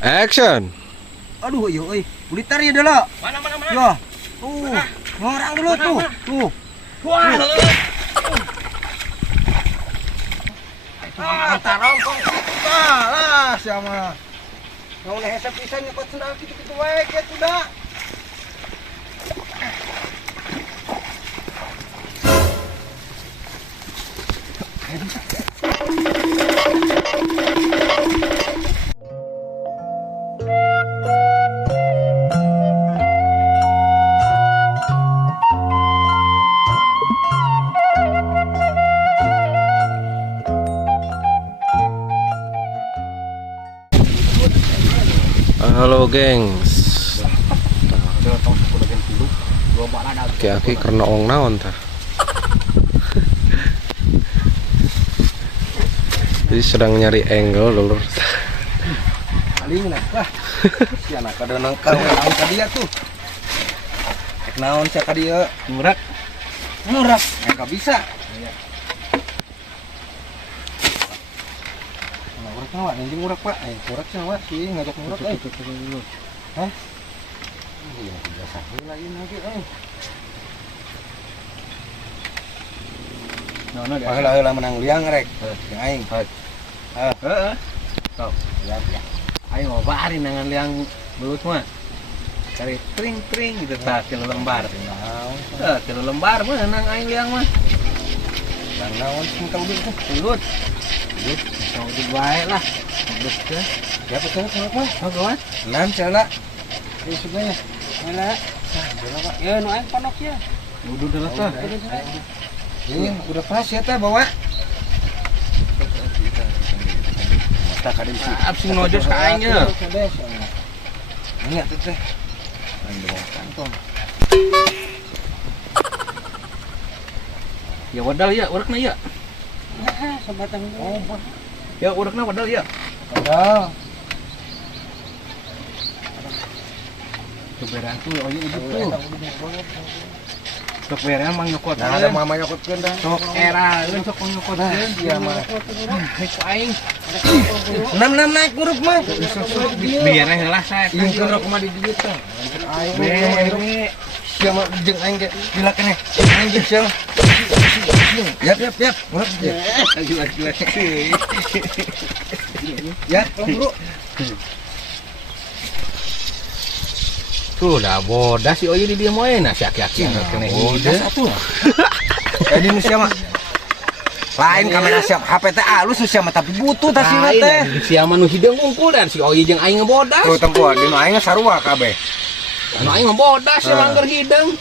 Action. Aduh, yo euy. Bulitar ya dulu. Mana. Yo. Tuh. Ngorang dulu tuh. Tuh. Wah. Tarong kong. Lah, sama. Naon hese pisan nyekot sendal kitu-kitu wae ge kuda. Halo gengs. Aki karena ong naon tah. Jadi sedang nyari angle dulu. Paling lah. Si anak kada nangkal naon ka dia tuh. Ek naon sia ka dia? Ngurak. Enggak bisa. Ngurak anjing ngurak Pak. Ngurak cenah sih ngajak ngurak Hah? Iya, biasa heula ieu lagi Heula menang liang rek. Yang aing. Heeh. Sok. Ya. Ayo ngobari nangan liang belut mah. Cari tring gitu tah 3 lembar. Tah 3 lembar mah nang aing liang mah. Yang naon sing tau itu? Belut. Mau di bae lah. Belut ke. Ya betul kenapa? Oh, kawan. Nan cela. Ini sebenarnya. Mana? Pak. Ya, nu aing panok ya. Udah dah tah. Ini udah pas ya teh bawa. Mata kadin sih. Absing nojos ka aing ya. Ini teh. Ambil kantong. Ya wadal ya, urekna ya. Sebatang oh. Ya urekna wadal ya. Ada. Keberan tuh oh iya tuh. Keberan mang nyokot. Nah, ada mama nyokotkeun dah. Sok era, sok nyokotkeun. Iya mah. Nek aing. Nam naik grup mah. Biar heula saya. Ieu keur kumaha di dieu teh. Aing sia mah jeung aing ge gila keneh. Aing ge sia. Yap. Lagi. Ya, bro. Tuh dah bodas si Oyi di dia moe nah si aki-aki kena bodas atuh. Jadi nu sia mah lain kamera siap HP teh alus sia mah tapi butuh tah sina teh. Sia mah nu hideung unggul dan si Oyi jeung aing ngebodas. Tuh tempo di nu aing sarua kabeh. Anu aing ngebodas ya mangger hideung.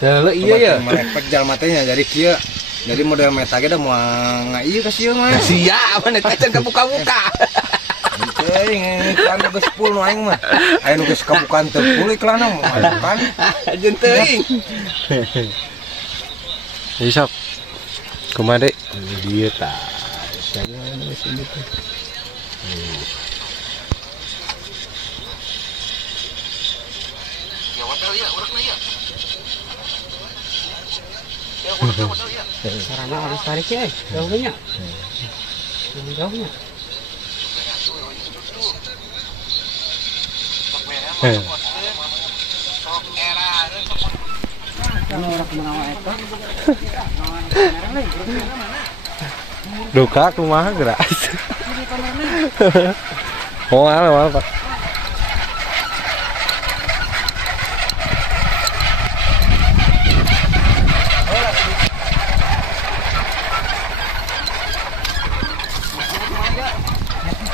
Heula iya ya. Merepek jalma teh jadi kieu. Jadi model meta ge da moal ngaieu ka sieu mah. Sia mana teh can buka-buka. Teuing iklan geus full nu aing mah. Aya nu geus kabukaan teu full iklan mah kan. Jeung teuing. Isap. Kumaha dek? Dia tah. Saya sini tuh. Ya wadal ya, urekna ya. Ya wadal ya. Sarana harus tarik ya, jauhnya. Jauhnya. Duka kumaha gerak. Moal Pak.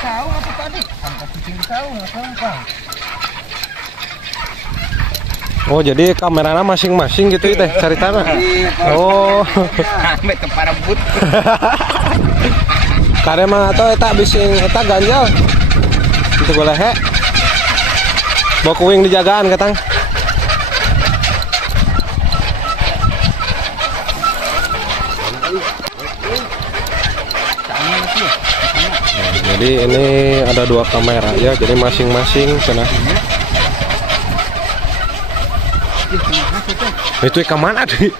Tahu apa tadi? Angkat kucing tahu enggak. Oh jadi kameranya masing-masing gitu teh cari tanah. Oh. Ame teu parebut. Kare mah atuh eta bising eta ganjal. Itu boleh he. Bawa kuing dijagaan katang. Jadi ini ada 2 kamera ya, jadi masing-masing sana. Itu ke mana deh?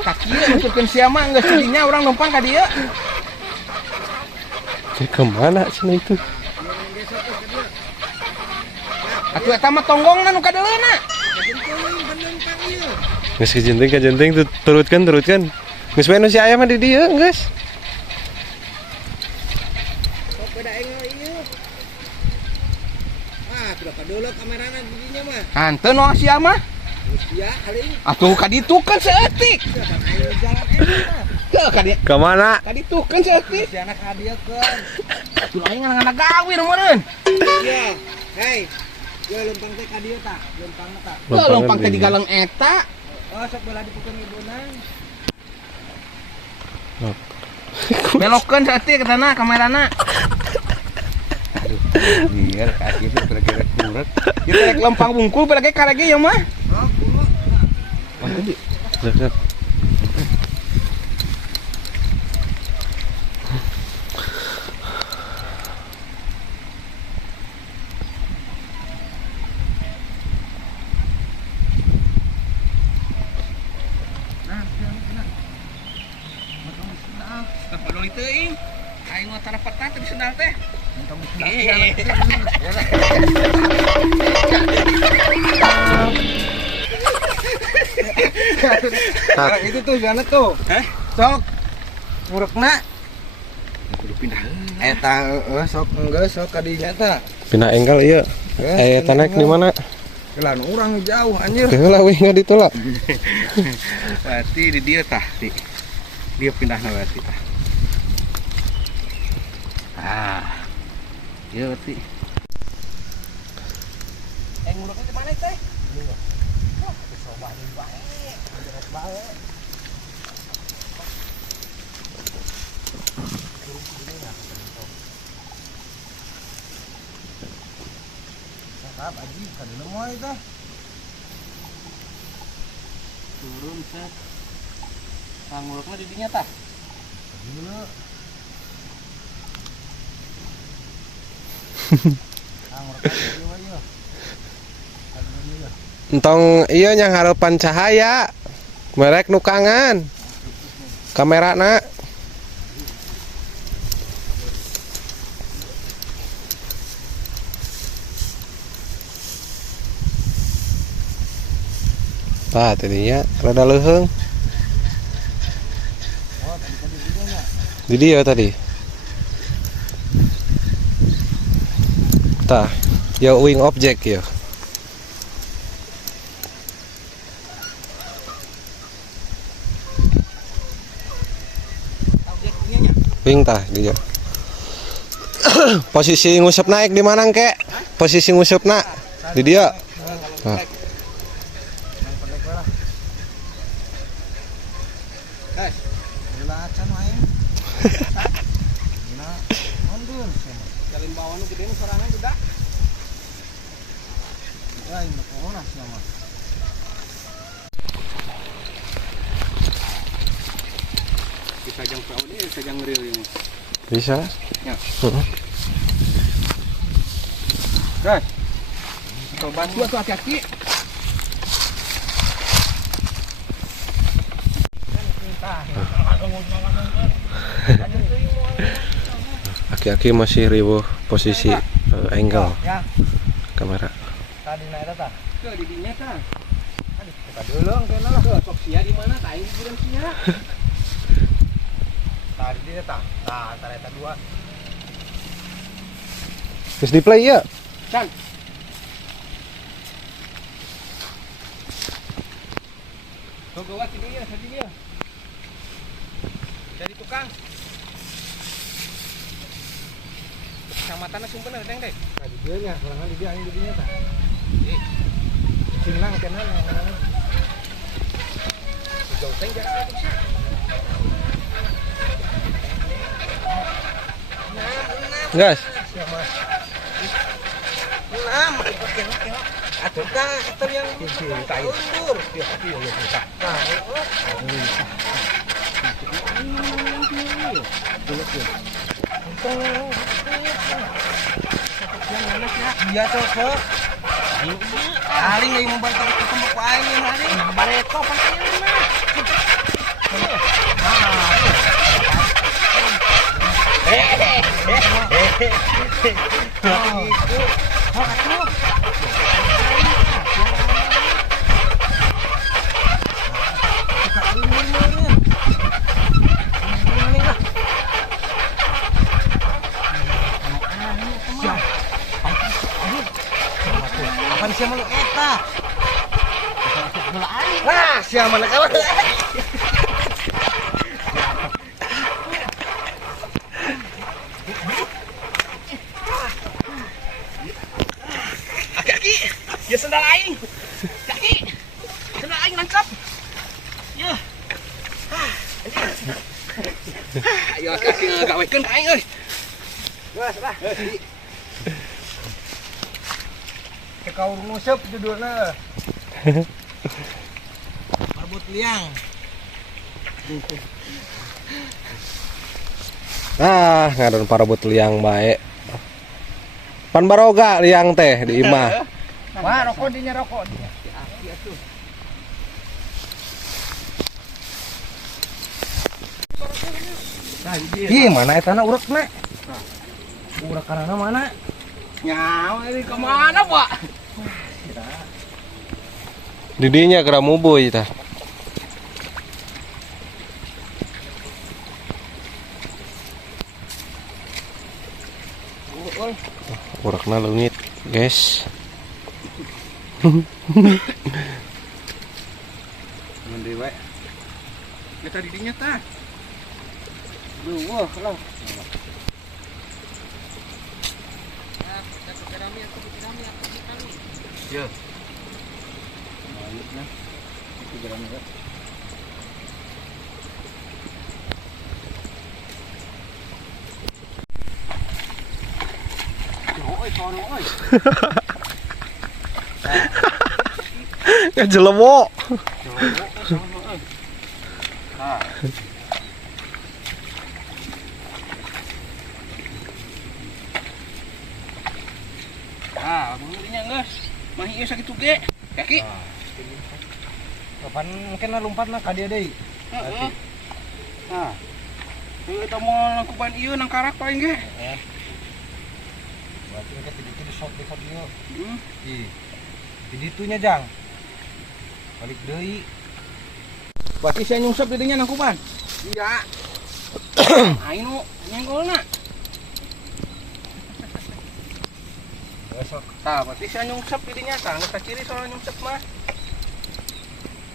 Kaki masukkan siapa nggak studinya orang numpang ka dia. Kemana sih itu? Atuh eta mah tonggongna nu kadeleuna. Geus kejenting turutkan. Geus we nu si aya mah di dieu, geus. Hanteu no sia mah. Atuh ka ditu kan seeutik. Teu ka dieu. Kemana? Ka ditu kan seeutik. Si anak hadiekeun. Atuh aing ngana gawe meureun. Iya. Hei. Yo lempang teh ka dieu tah, lempang tah. Lempang teh di galeng eta. Oh, sok bela dipukeun ibuna. Belokeun seeutik ka sana kamerana. Biar kaki itu bergerak kurang. Kita rek lempang bungkul berage karage ya mah. Lihat. Padahal itu ing. Aing mah tara peta teh sedang teh. Itu tuh jana tuh. Sok. Murekna. Kudu pindah. Eta sok enggeus sok ka dinya tah. Pindah enggal ieu. Aya tanek di mana? Kelan urang jauh anjir. Heula we enggak ditolak. Berarti di dia tah, di. Dia pindah na berarti tah. Iya berarti. Nguluknya di mana teh? Sahab aji kadeu moal tah. Turun set. Nguluknya di dinya tah. Entong iya yang harapan cahaya merek nukangan kamerana tadinya rada leuheung di dia tadi tah ya wing object ya wing tah dia posisi ngusep naik di mana kek posisi ngusep nak di dia nah. Guys, belacan main. Nah, mundur sama. Jalan bawah nu gede nu sorangan juga. Ya, ini kemana sama? Kita jang perahu ini, kita jang reel ini. Bisa Ya. Guys, coba bantu tuh hati-hati. Aki-aki masih ribuh posisi angle Ya, kamera tadi naik tah. Ke di dinya tah. Kita dulung kena lah. Ke sok sia di mana tah ini bulan sia. Tadi dia tah. Tah, tareta dua. terus di play ya Kan. Tuh gawat ini ya, tadi dia. Jadi tukang. Kecamatan Sumpen ada deng deh. Tadi dia nya, serangan di dia ini dinya tah. Sinang kena yang Jauh teng jarak itu sih. gas enam pakai atuh tah eta yang undur dia tapi ya bisa nah iya cocok aling yang membantu ketemu ku aing hari bareko pasti mah Apaan siapa lu eta? Nah, siapa nak kawan? Kaki, ya sendal aing. Kaki, sendal aing nangkap. Ya. Ayo kaki gawekeun ka aing euy. Lah. Kau ngusep judulnya. Marbut liang. Ngaran parabot liang bae. Pan baroga liang teh di imah. Wah, rokok dinya rokok dia. Ih, mana eta na urekna? Urek karana mana? Nyawa ini kemana pak? Didinya kera muboy tah. Urakna leungit, guys. Ngendi wae. Eta didinya tah. Duh, lah. Ya. Baiklah. Itu jalan ya. Oi, sono oi. Ngejelemo. Bulunya geus. Mah ieu sakitu ge. Kaki. Kapan mungkin lompatna ka dia deui. Heeh. Nah. Ieu eta moal langkupan ieu nang karak paling ge. Berarti kita di shot di video. Heeh. Di ditunya jang. Balik deui. Berarti saya nyungsep di dinya nangkupan. Iya. Aing nu nyenggolna. Besok. Tah, berarti saya nyungsep di dinya tah, geus ciri soal nyungsep mah.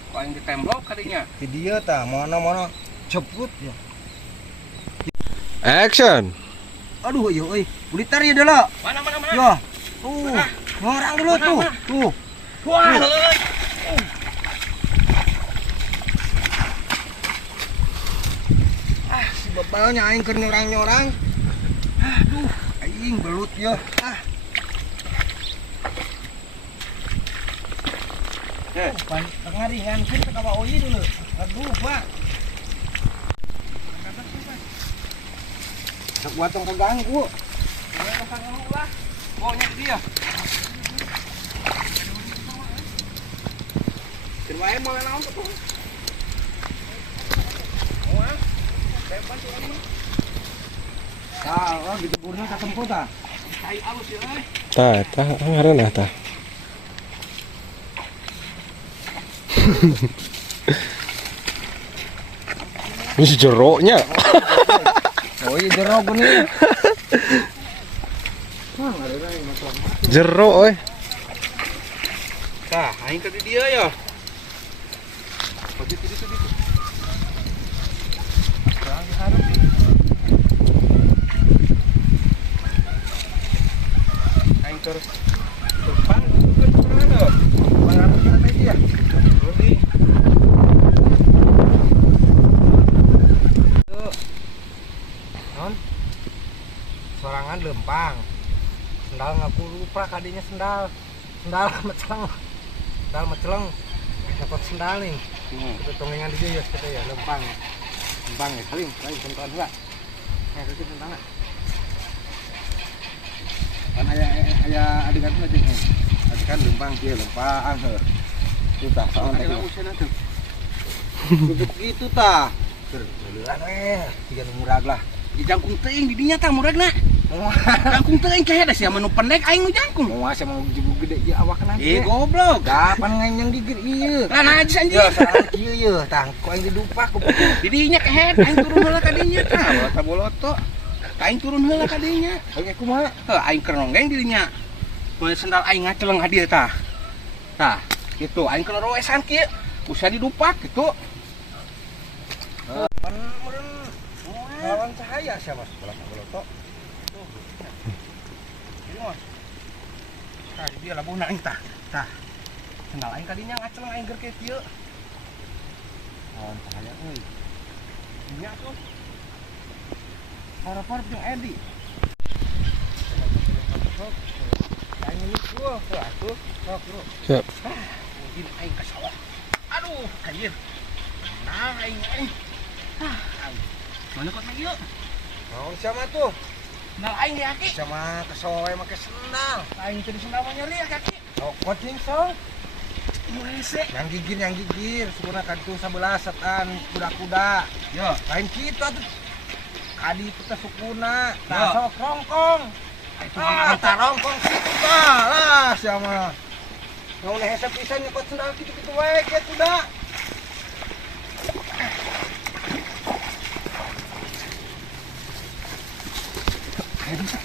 Paling ditembok kadinya. Di dia tah mana ceput ya. Action. Aduh, iya euy. Bulitar ya dulu. Mana? Ya. Tuh. Ngorang dulu tuh. Tuh. Wah, heuy. Si bapaknya aing keur nyorang-nyorang. Aduh, aing belut ya. Pengaringan kita ke bawah ini dulu. Aduh, Pak. Tak buat tong keganggu. Kaganggu lah. Pokoknya dia. Terbaik mau naon tuh. Wah. Lepas tuh mah. Tah, di keburna ka tempur tah. Kai alus ya euy. Tah ngaranna tah. Ini jeroknya. Oh iya jero gini. Jeruk oi. Tah, aing ke dia ya. Pagi tadi. Jangan diharap. Aing terus depan ke mana? Pengaruh kita tadi ya. Nanti sorangan lempang. Sendal ngaku lupa kadinya sendal meceleng dapat sendal nih. Kita tongengan di dia kita ya lempang ya saling tentuan enggak itu tentang kan aya adegan aja adegan lempang dia lempang kita soal tadi Begitu tah. Terlalu tiga murag lah. Di jangkung teuing di dinya tah muragna. Jangkung teuing kayak ada sia manu pendek aing nu jangkung. Mau asa mau jibu gede je awakna. Goblok. Kapan nganyang digir ieu? Lah najis anjing. Ya salah kieu ye, tah ko aing didupak. Di dinya kehet aing turun heula ka dinya tah. Boloto boloto. Aing turun heula ka dinya. Oke kumaha? Heuh aing keur nonggeng di dinya. Mun sendal aing ngaceleng hadieu tah. Tah, kitu aing keur roesan kieu. Usah didupak kitu. Lawan cahaya siapa Mas? Boloto. Ieu mah. Tah di dia labuhna aing tah. Tah. Sendal aing ka dinya ngaceleng aing keur kieu. Lawan cahaya euy. Dinya tuh. Para-para jeung Edi. Aing ini gua atuh. Sok, Bro. Siap. Mungkin aing ka sawah. Aduh, kayer. Nah, aing. Mana kok ieu? Naon sama tuh? Sendal aing di kaki. Sama kesoe make sendal. Aing teu sendal mah nyeri ya kaki. Cokot cing sok. Mulise. Yang gigir, sukuna kadu 11-an kuda-kuda. Yo, Lain kita tuh. Kadi kita sukuna, Yo. tah sok rongkong. itu Antar rongkong kita lah siapa. Naon hese pisan nyekot sendal kitu-kitu wae ke kuda. Aing bisa